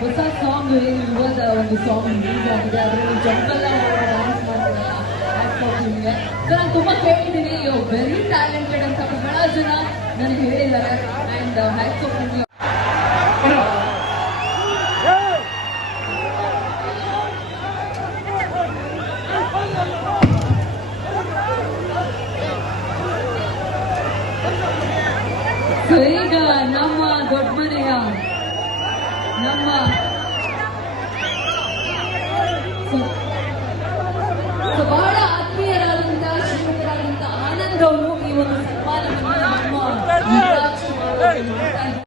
ಹೊಸ ಸಾಂಗ್ ಯುವದ ಒಂದು song release ಆಗಿದೆ. ಅದರಲ್ಲಿ ಜಂಪೆಲ್ಲ ಡ್ಯಾನ್ಸ್ ಮಾಡ್ತಾರೆ. ನಾನು ತುಂಬಾ ಕೇಳಿದ್ದೀನಿ, ವೆರಿ ಟ್ಯಾಲೆಂಟೆಡ್ ಅಂತ ಬಹಳ ಜನ ನನಗೆ ಹೇಳಿದ್ದಾರೆ. ಅಂಡ್ ಹ್ಯಾಟ್ಸ್ ಆಫ್ ನಿಮಗೆ. ಸೊ ಈಗ ನಮ್ಮ ದೊಡ್ಡ ಮನೆಯ ನಮ್ಮ ಬಹಳ ಆತ್ಮೀಯರಾದಂತಹ ಶ್ರೀಮಂತರಾದಂತಹ ಆನಂದ್ ಅವರು ಈ ಒಂದು ಸನ್ಮಾನವನ್ನು ನಮ್ಮ